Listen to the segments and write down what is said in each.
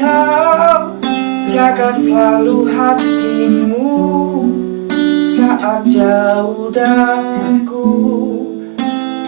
Kau jaga selalu hatimu saat jauh dariku.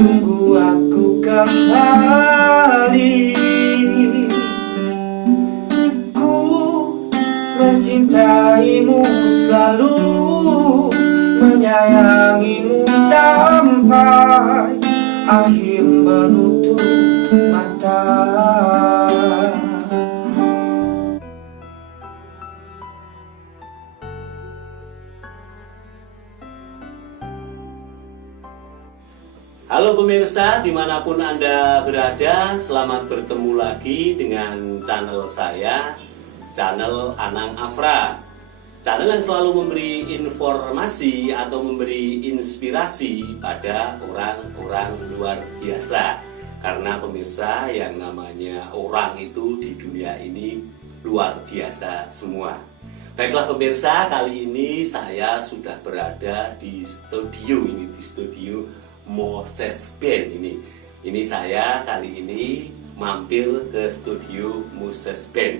Tunggu aku kembali. Ku mencintaimu selalu, menyayangimu sampai akhir menutup mata. Halo pemirsa, dimanapun Anda berada, selamat bertemu lagi dengan channel saya, channel Anang Afra. Channel yang selalu memberi informasi atau memberi inspirasi pada orang-orang luar biasa. Karena pemirsa, yang namanya orang itu di dunia ini luar biasa semua. Baiklah pemirsa, kali ini saya sudah berada di studio Moses Band ini. Ini saya kali ini mampir ke studio Moses Band.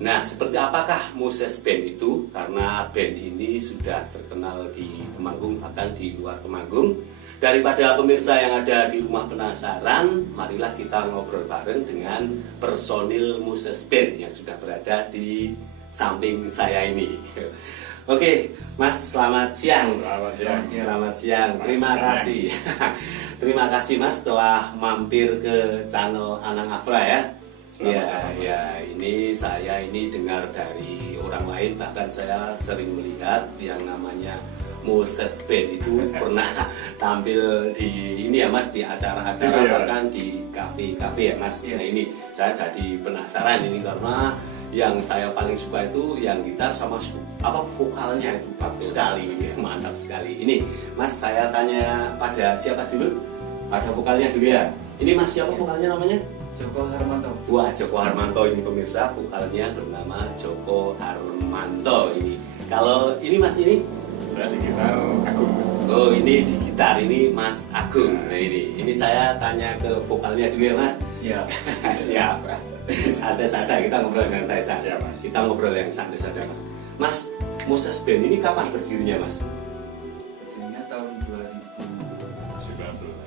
Nah, seperti apakah Moses Band itu? Karena band ini sudah terkenal di Temanggung, bahkan di luar Temanggung. Daripada pemirsa yang ada di rumah penasaran, marilah kita ngobrol bareng dengan personil Moses Band yang sudah berada di samping saya ini. Oke, Mas, selamat siang. Selamat siang. Terima kasih. Terima kasih Mas telah mampir ke channel Anang Afra ya. Ya, ini saya dengar dari orang lain, bahkan saya sering melihat yang namanya Moses Band itu pernah tampil di ini ya Mas, di acara-acara bahkan di kafe-kafe ya Mas. Nah, ini saya jadi penasaran ini karena yang saya paling suka itu yang gitar sama vokalnya itu bagus sekali, mantap sekali. Ini Mas, saya tanya pada siapa dulu? Pada vokalnya dulu ya. Ini Mas siapa vokalnya namanya? Joko Harmanto. Wah, Joko Harmanto ini pemirsa, vokalnya bernama Joko Harmanto ini. Kalau ini Mas ini? Saya di gitar Agung. Oh, ini di gitar ini Mas Agung. Nah ini saya tanya ke vokalnya dulu ya Mas. Siap. Siap. Santai saja, kita ngobrol santai saja Mas. Kita ngobrol yang santai saja Mas. Mas, Moses Band ini kapan berdirinya Mas? Berdirinya tahun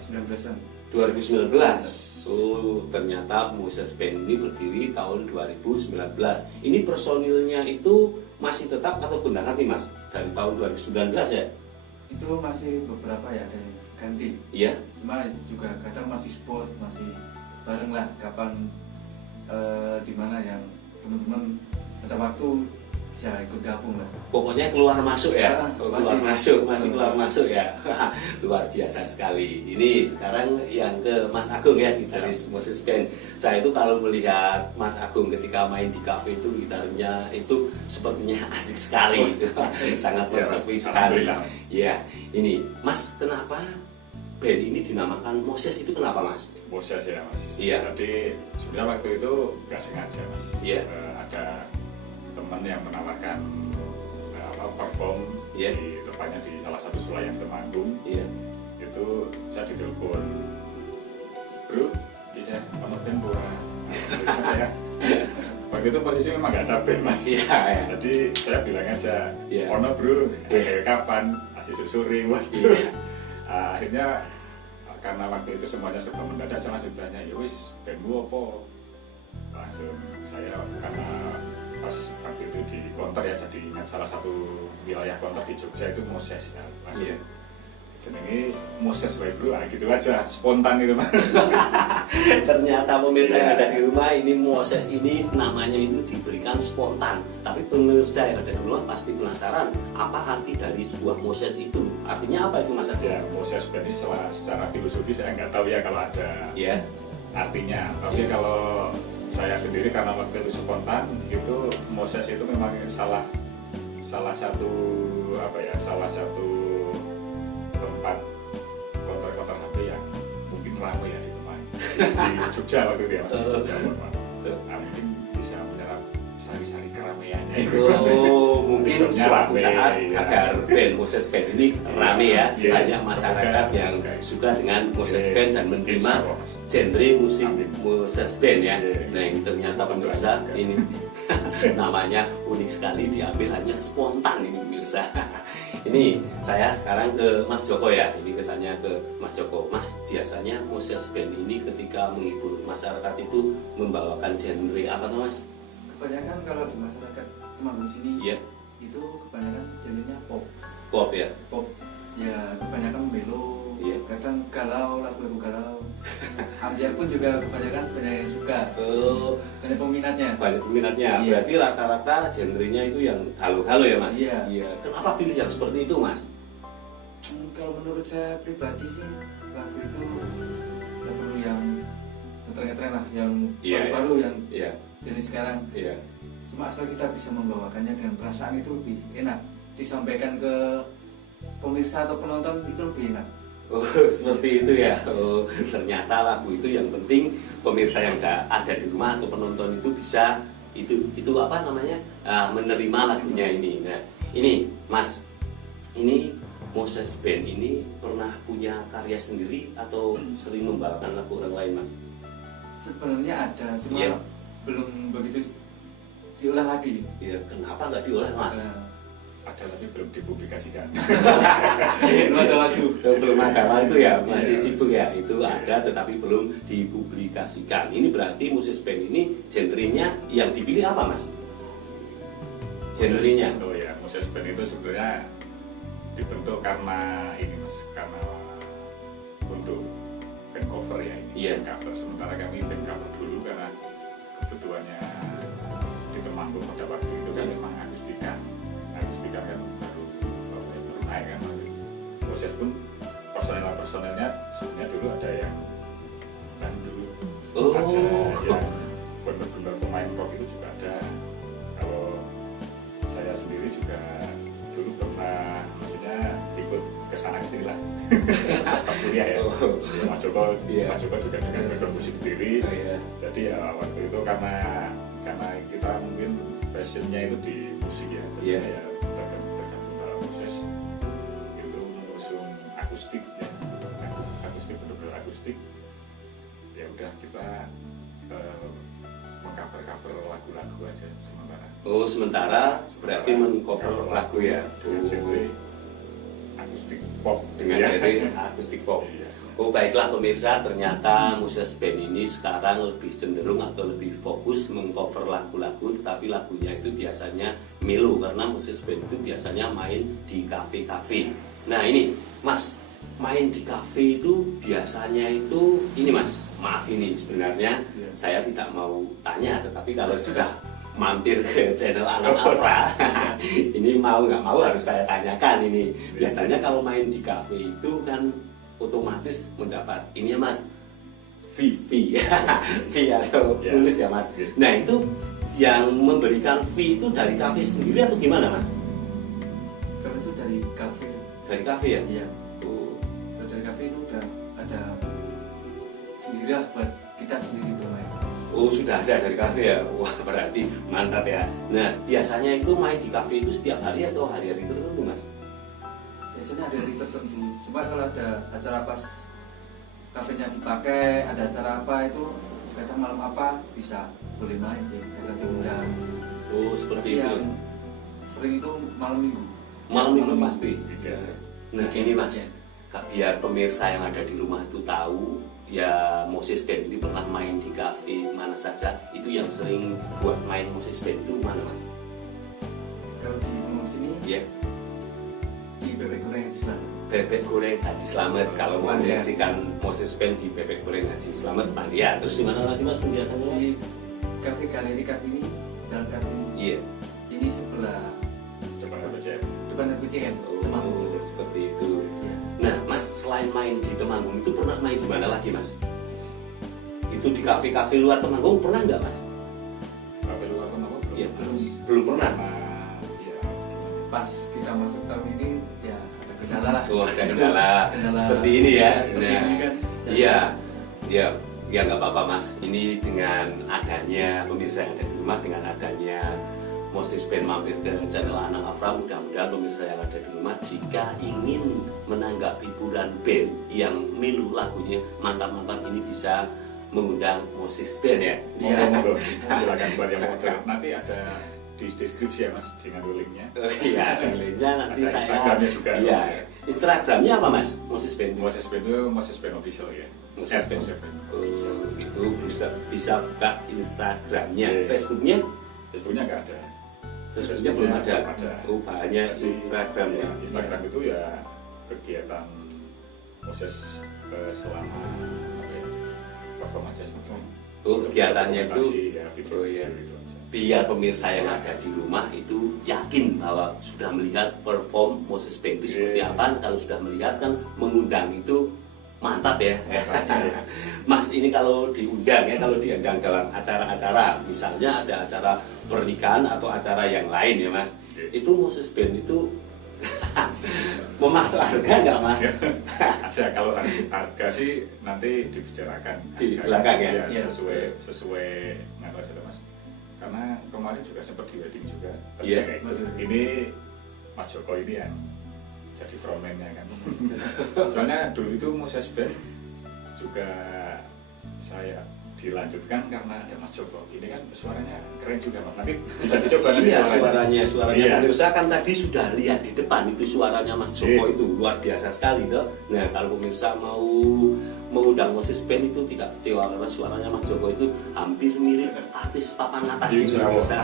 2019. 2019. Oh, ternyata Moses Band ini berdiri tahun 2019. Ini personilnya itu masih tetap atau gonta ganti Mas? Dari tahun 2019 ya? Itu masih beberapa ya, ada yang ganti. Iya. Cuma juga kadang masih spot, masih bareng lah kapan di mana yang teman-teman ada waktu bisa ikut gabung lah. Pokoknya keluar masuk ya, masih keluar masuk ya. Luar biasa sekali. Ini sekarang yang ke Mas Agung ya, gitaris Moses Band. Saya itu kalau melihat Mas Agung ketika main di kafe itu gitarnya itu sepertinya asik sekali, sangat bersepi sekali. Ya, ini Mas, kenapa band ini dinamakan Moses itu kenapa Mas? Moses ya Mas. Iya. Jadi sebenarnya waktu itu nggak sengaja Mas. Iya. Ada teman yang menawarkan perform di tepatnya di salah satu Selayang Temanggung. Iya. Itu saya ditelepon, bro, bisa kamu band buat ya. Waktu itu posisi memang nggak ada band Mas. Iya. Jadi saya bilang aja, Iya. ono bro, kapan? Masih sore. Waduh. Akhirnya karena waktu itu semuanya serba mendadak, saya langsung tanya, ya wis bandmu apa? Langsung saya karena pas waktu itu di Konter ya, jadi salah satu wilayah Konter di Jogja itu Moses ya, langsung jenenge Moses wae bro, gitu aja, spontan gitu Mas. Ternyata pemirsa yang ada di rumah ini Moses ini namanya itu diberikan spontan. Tapi pemirsa yang ada di rumah pasti penasaran apa arti dari sebuah Moses itu. Artinya apa itu Mas Adi? Ya, Moses ini secara filosofi saya nggak tahu ya kalau ada artinya. Tapi kalau saya sendiri karena waktu itu spontan, itu Moses itu memang salah satu tempat konter-konter HP yang mungkin ramai ya di tempat di Jogja waktu itu ya Mas, Jogja mungkin bisa menyerap sari-sari keramaiannya itu. Oh, mungkin ingin besoknya suatu rame, saat ya. agar band Moses Band ini rame ya, Iya, banyak masyarakat semoga. yang suka dengan Moses Iya, Band dan menerima insya Allah, Mas. genre musik Amin. Moses Band ya. Iya. Nah ini ternyata pemirsa Juga. ini namanya unik sekali, diambil hanya spontan ini pemirsa. Ini saya sekarang ke Mas Joko ya. Ini ketanya ke Mas Joko. Mas, biasanya Moses Band ini ketika menghibur masyarakat itu membawakan genre apa tuh Mas? Kebanyakan kalau di masyarakat Temanggung sini Iya, itu kebanyakan genrenya pop. pop ya. Pop ya kebanyakan melo, Iya. kadang galau, lagu-lagu galau. Ambiar pun juga kebanyakan banyak yang suka, Oh, banyak peminatnya. banyak peminatnya. Iya. Berarti rata-rata genrenya itu yang halo-halo ya Mas? Iya. Kenapa pilih yang seperti itu Mas? Kalau menurut saya pribadi sih lagu itu nggak perlu yang ngetren-ngetren lah, yang Iya, baru-baru yang Iya, jenis sekarang. iya. Cuma asal kita bisa membawakannya dengan perasaan itu lebih enak, disampaikan ke pemirsa atau penonton itu lebih enak. Oh, seperti itu ya. Oh, ternyata lagu itu yang penting pemirsa yang ada di rumah atau penonton itu bisa itu apa namanya? Menerima lagunya ini. Nah, ini Mas, ini Moses Band ini pernah punya karya sendiri atau sering membawakan lagu orang lain, Mas? Sebenarnya ada, cuma Iya. belum begitu diolah lagi. Ya, kenapa nggak diolah, Mas? Ada tapi belum dipublikasikan. Belum ada lagu. Belum ada waktu ya, masih Iya. sibuk ya. Itu ada tetapi belum dipublikasikan. Ini berarti Moses Band ini genrenya yang dipilih apa, Mas? Genrenya? Oh ya, Moses Band itu sebenarnya dibentuk karena ini Mas, karena untuk band cover ya ini. Iya. Band cover. Sementara kami band cover dulu karena kebutuhannya di Temanggung pada waktu itu kan Iya. memang akustika kan baru naik kan. Moses pun personelnya sebenarnya dulu ada yang bandul, Oh. ada yang benar-benar pemain rock itu juga ada. Kalau saya sendiri juga dulu pernah maksudnya ikut kesana kesini lah pas kuliah ya. Oh. Ya, Mas Joko, Iya. Mas Joko juga dengan bermusik sendiri. Oh, iya. Jadi ya waktu itu karena kita mungkin passionnya itu di musik ya. Jadi Iya. ya tergantung dalam proses itu mengusung akustik ya. Akustik benar-benar akustik. Ya udah kita mengcover lagu-lagu aja sementara. Oh, sementara berarti mengcover lagu ya. Dengan genre akustik pop Dengan ya. genre akustik pop. Iya. Oh baiklah pemirsa, ternyata Moses Band ini sekarang lebih cenderung atau lebih fokus mengcover lagu-lagu, tetapi lagunya itu biasanya melo karena Moses Band itu biasanya main di kafe-kafe. Nah ini Mas, main di kafe itu biasanya itu ini Mas, maaf ini sebenarnya Iya. saya tidak mau tanya, tetapi kalau sudah mampir ke channel Alam Afra ini mau nggak mau harus saya tanyakan ini. Biasanya kalau main di kafe itu kan otomatis mendapat ini ya Mas, fee atau Ya. tulis ya Mas. Ya. Nah itu yang memberikan fee itu dari kafe sendiri atau gimana Mas? Kalau itu dari kafe, Dari kafe ya? iya. Oh, Kalau dari kafe itu udah ada sendiri lah buat kita sendiri bermain. oh sudah ada dari kafe ya? Wah berarti mantap ya. Nah biasanya itu main di kafe itu setiap hari atau hari-hari tertentu Mas? Biasanya ada hari tertentu. Cuma kalau ada acara pas kafenya dipakai, ada acara apa itu kadang malam apa bisa boleh main sih, kadang diundang. Oh Tapi seperti itu. yang sering itu malam minggu. Malam minggu pasti. Iya. Nah ini Mas, Iya. biar pemirsa yang ada di rumah itu tahu ya Moses Band ini pernah main di kafe mana saja. Itu yang sering buat main Moses Band itu mana Mas? Kalau di Temanggung sini Ya di bebek goreng selalu. Bebek Goreng Haji Slamet. Kalau mau Pandia. menyaksikan Moses Band di Bebek Goreng Haji Slamet Pandia. Terus di mana lagi Mas biasanya? Di kafe Galeri Kartini, Jalan Kartini. Iya. Ini sebelah Coba aja. depan RPJM Temanggung. Oh, seperti itu. Iya. Nah, Mas selain main di Temanggung itu pernah main di mana lagi, Mas? Itu di kafe-kafe luar Temanggung pernah nggak, Mas? Tapi lu apa nama? Iya, belum pernah. Iya. Pas kita masuk tahun ini ya ada kendala lah. Oh, ada kendala seperti ini ya. Seperti Nah, ini kan. iya, iya, ya nggak apa-apa, Mas. Ini dengan adanya pemirsa yang ada di rumah, dengan adanya Moses Band mampir ke channel Anak Afra. Mudah-mudahan pemirsa yang ada di rumah jika ingin menanggapi hiburan band yang milu lagunya mantap-mantap ini bisa mengundang Moses Band ya. Monggo, silakan buat yang mau. Nanti ada di deskripsi ya Mas dengan linknya. Iya, linknya nanti Ada saya. Instagramnya juga. Iya. Instagramnya apa Mas? Moses Band. Moses Band itu Moses Band official ya. Moses Band. Moses Band. Itu bisa buka Instagramnya. Iya. Facebooknya? Facebooknya nggak ada. Facebooknya belum ada. Ada. Oh, hanya Jadi, Instagram ya. Instagram itu ya kegiatan Moses selama apa ya, perform aja semacam. Oh, kegiatannya itu. Ya, video, Oh, iya. gitu aja. Biar pemirsa yang ada di rumah itu yakin bahwa sudah melihat perform Moses Band itu seperti Iya. apa. Kalau sudah melihat kan mengundang itu mantap ya. Mas ini kalau diundang ya, kalau diundang dalam acara-acara, misalnya ada acara pernikahan atau acara yang lain ya Mas, itu Moses Band itu mematok harga nggak Mas? Ada, kalau harga sih nanti dibicarakan Di belakang ya? Iya. sesuai nggak aja Mas, karena kemarin juga sempat di wedding juga. Tapi Iya. kayak gitu. Ini Mas Joko ini yang jadi frontman-nya kan. Soalnya dulu itu Moses Band juga saya dilanjutkan karena ada Mas Joko. Ini kan suaranya keren juga Mas. Nanti bisa dicoba nanti Iya, suaranya Iya. pemirsa kan tadi sudah lihat di depan itu suaranya Mas Joko itu luar biasa sekali toh. Nah kalau pemirsa mau mengundang Moses Band itu tidak kecewa karena suaranya Mas Joko itu hampir mirip artis papan atas ini pemirsa.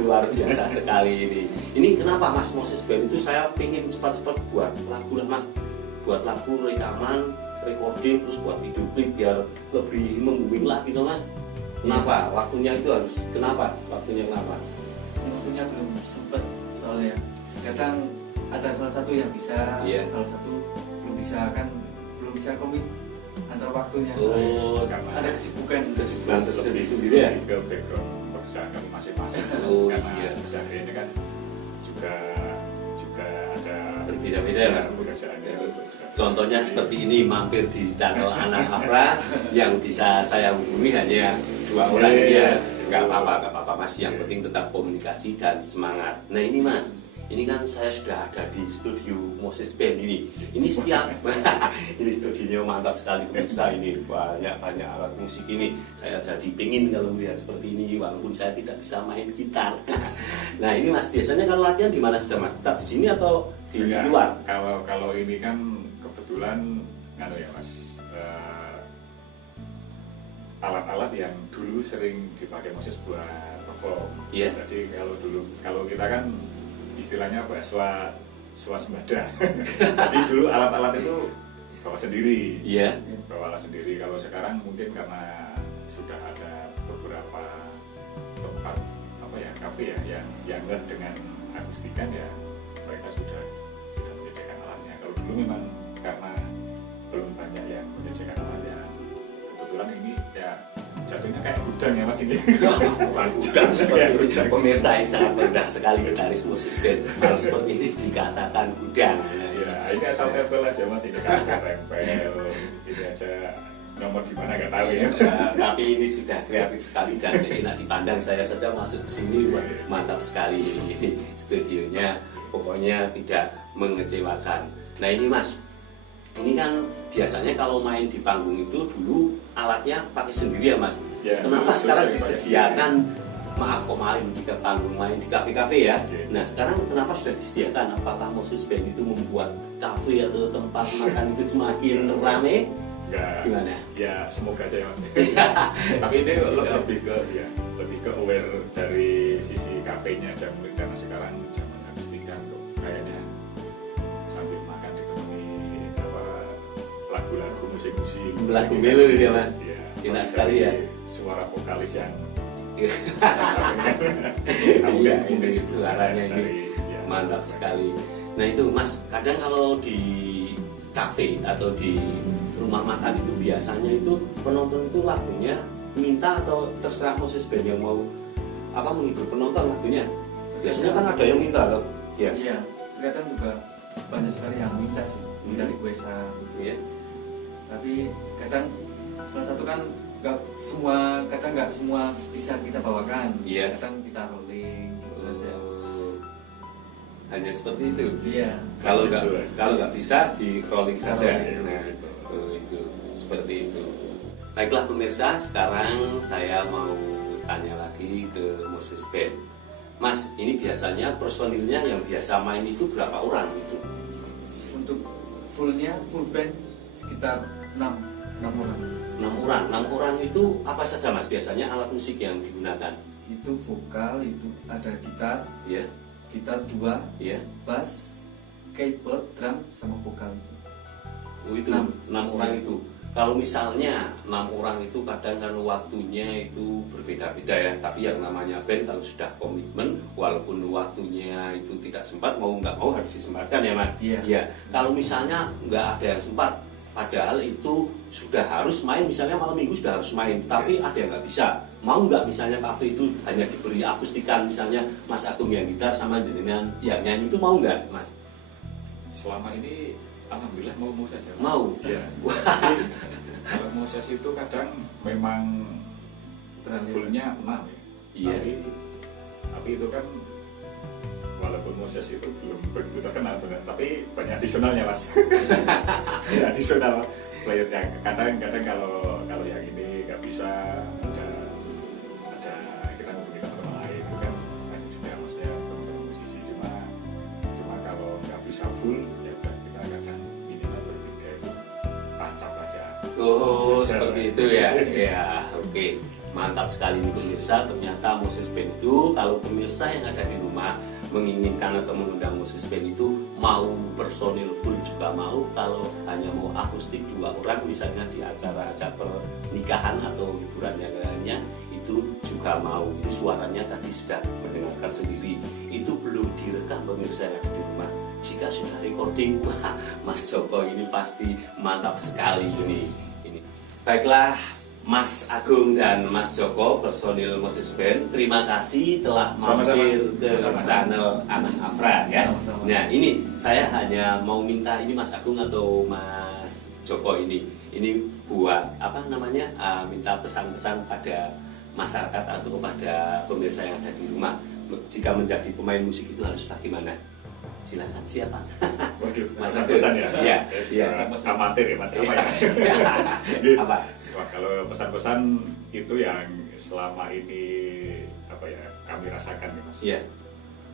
Luar biasa sekali ini. Ini kenapa Mas Moses Band itu saya pengen cepat-cepat buat lagu lah Mas, buat lagu rekaman, recording terus buat video klip biar lebih mengguling lagi toh Mas. Kenapa? Waktunya itu harus kenapa? Waktunya kenapa? Waktunya belum sempet soalnya kadang ada salah satu yang bisa, Iya. salah satu belum bisa komit antara waktunya soalnya Oh, karena ada kesibukan. kesibukan lebih tersendiri ya. ke background pekerjaan kami masing-masing. Oh, Karena iya. sehari ini kan juga ada Berbeda-beda ya, Pak. pekerjaannya. Contohnya seperti ini mampir di channel Anak Afra yang bisa saya hubungi hanya 2 orang Iya. ya. Nggak apa-apa Mas. Yang penting tetap komunikasi dan semangat. Nah ini Mas, ini kan saya sudah ada di studio Moses Band ini. Ini setiap ini studionya mantap sekali pemirsa ini, banyak alat musik ini. Saya jadi pingin kalau melihat seperti ini walaupun saya tidak bisa main gitar. Nah ini Mas, biasanya kalau latihan di mana saja Mas? Tetap di sini atau di Enggak, luar? Kalau ini kan kebetulan ya Mas, alat-alat yang dulu sering dipakai Moses buat perform. Iya. Jadi kalau kita kan istilahnya apa? Swasembada. Jadi dulu alat-alat itu bawa sendiri. Iya. Bawa alat sendiri. Kalau sekarang mungkin karena sudah ada beberapa tempat kafe ya yang dengan akustikan ya, mereka sudah menyediakan alatnya. Kalau dulu memang karena belum banyak yang menyediakan alatnya, kebetulan ini ya jatuhnya kayak gudang ya Mas ini. Bukan gudang seperti itu. Pemirsa yang sangat rendah sekali gitaris Moses Band. Kalau seperti ini dikatakan gudang. Ya ini asal tempel aja Mas, ini kan tempel ini aja, nomor di mana nggak tahu ya. Tapi ini sudah kreatif sekali dan enak dipandang. Saya saja masuk ke sini, wah, mantap sekali ini studionya. Pokoknya tidak mengecewakan. Nah ini Mas, ini kan biasanya kalau main di panggung itu dulu alatnya pakai sendiri ya Mas. Ya, Kenapa dulu sekarang saya disediakan? Maaf kok main di panggung, main di kafe-kafe ya. Oke. Nah sekarang kenapa sudah disediakan? Apakah Moses Band itu membuat kafe atau tempat makan itu semakin ramai? Nggak, Gimana? ya semoga aja ya Mas. Tapi ini lebih ke aware dari sisi kafenya aja mungkin, karena sekarang zaman akustikan tuh kayaknya sambil makan ditemani lagu-lagu musik-musik. Lagu melo gitu ya Mas. Iya. Enak sekali ya. Suara vokalis yang Iya, ini suaranya ini ya, mantap sekali. Nah itu Mas, kadang kalau di kafe atau di rumah makan itu biasanya itu penonton itu lagunya minta atau terserah Moses Band yang mau menghibur penonton lagunya. Biasanya kan ada yang minta loh. Ya. Iya, kadang juga banyak sekali yang minta sih, minta Hmm. requestan. Iya. Tapi kadang salah satu kan kadang nggak semua bisa kita bawakan. Iya. Kadang kita rolling gitu. aja. Hanya seperti itu. Iya. Kalau nggak bisa di rolling saja. Rolling. Nah, itu seperti itu. Baiklah pemirsa, sekarang saya mau tanya lagi ke Moses Band. Mas, ini biasanya personilnya yang biasa main itu berapa orang itu? Untuk full band sekitar 6 orang. 6 orang itu apa saja Mas biasanya alat musik yang digunakan? Itu vokal, itu ada gitar, Ya, gitar 2, ya. bass, keyboard, drum, sama vokal. Itu 6 orang itu. Kalau misalnya 6 orang itu kadang kan waktunya itu berbeda-beda ya. Tapi yang namanya band kalau sudah komitmen, walaupun waktunya itu tidak sempat, mau nggak mau harus disempatkan ya Mas. Iya. Ya. Kalau misalnya nggak ada yang sempat, padahal itu sudah harus main, misalnya malam minggu sudah harus main, tapi ada yang nggak bisa. Mau nggak misalnya kafe itu hanya diberi akustikan, misalnya Mas Agung yang gitar sama jenengan yang nyanyi itu mau nggak Mas? Selama ini alhamdulillah mau saja. Mau. Ya. Jadi kalau mau sesi itu kadang memang fullnya 6 ya. Iya. Tapi itu kan walaupun mau sesi itu belum begitu terkenal benar, tapi banyak adisionalnya Mas. Ya, adisional playernya. Kadang-kadang kalau yang ini nggak bisa ada kita ngomongin sama lain itu kan banyak juga maksudnya teman-teman musisi cuma kalau nggak bisa full ya udah kita kadang minimal bertiga itu tancap aja. Oh, seperti itu ya. Ya, oke. Mantap sekali nih pemirsa. Ternyata Moses Band itu kalau pemirsa yang ada di rumah menginginkan atau mengundang Moses Band itu mau personil full juga mau, kalau hanya mau akustik 2 orang misalnya di acara-acara pernikahan atau hiburan yang lainnya itu juga mau. Itu suaranya tadi sudah mendengarkan sendiri. Itu belum direkam pemirsa yang ada di rumah. Jika sudah recording, wah Mas Joko ini pasti mantap sekali ini. Baiklah Mas Agung dan Mas Joko personil Moses Band, terima kasih telah mampir ke channel Anang Afra ya. Sama-sama. Nah ini saya hanya mau minta ini Mas Agung atau Mas Joko ini buat apa namanya minta pesan-pesan pada masyarakat atau kepada pemirsa yang ada di rumah. Jika menjadi pemain musik itu harus bagaimana? Silakan siapa? Waduh, Mas pesan ya. Iya, Saya iya. juga amatir ya Mas apa ya. Apa? Wah, kalau pesan-pesan itu yang selama ini apa ya kami rasakan nih Mas. Iya.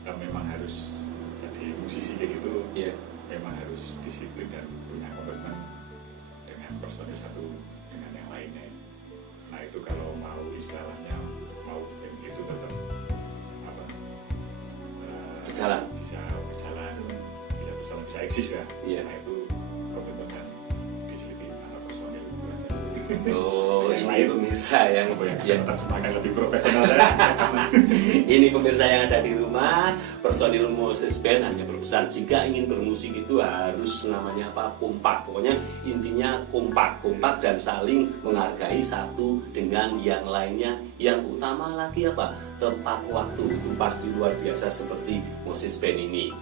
Dan memang harus jadi musisi kayak gitu. Iya. Memang harus disiplin dan punya komitmen dengan personil satu dengan yang lainnya. Nah itu kalau mau istilahnya mau itu tetap apa Berjalan. bisa berjalan bisa bersama bisa eksis ya. Iya. Nah itu komitmen dan disiplin antar personil itu aja. Oh, Yang ini lain, pemirsa yang bisa menerjemahkan lebih profesional ya. ini pemirsa yang ada di rumah, personil Moses Band hanya berpesan jika ingin bermusik itu harus namanya apa? Kompak. Pokoknya intinya kompak dan saling menghargai satu dengan yang lainnya. Yang utama lagi apa? Tepat waktu itu pasti luar biasa seperti Moses Band ini.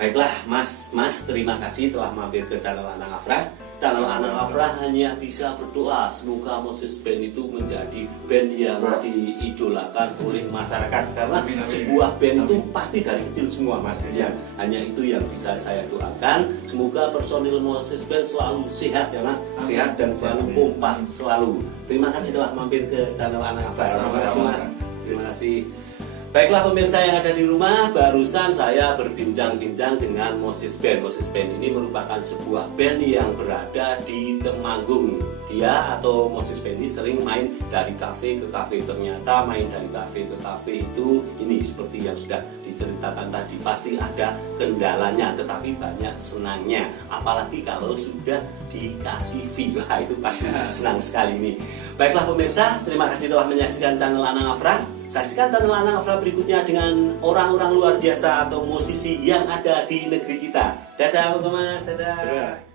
Baiklah Mas, terima kasih telah mampir ke channel Anang Afra. Channel Anang Afra hanya bisa berdoa semoga Moses Band itu menjadi band yang diidolakan oleh masyarakat, karena sebuah band itu pasti dari kecil semua Mas ya. Hanya itu yang bisa saya doakan. Semoga personil Moses Band selalu sehat ya Mas, sehat dan selalu kompak selalu. Terima kasih telah mampir ke channel Anang Afra. Terima kasih Mas. Terima kasih. Baiklah pemirsa yang ada di rumah, barusan saya berbincang-bincang dengan Moses Band. Moses Band ini merupakan sebuah band yang berada di Temanggung. Dia atau Moses Band ini sering main dari kafe ke kafe. Ternyata main dari kafe ke kafe itu ini seperti yang sudah diceritakan tadi, pasti ada kendalanya tetapi banyak senangnya. Apalagi kalau sudah dikasih fee, wah itu pasti senang sekali nih. Baiklah pemirsa, terima kasih telah menyaksikan channel Anang Afra. Saksikan channel Anang Afra berikutnya dengan orang-orang luar biasa atau musisi yang ada di negeri kita. Dadah Mas, dadah.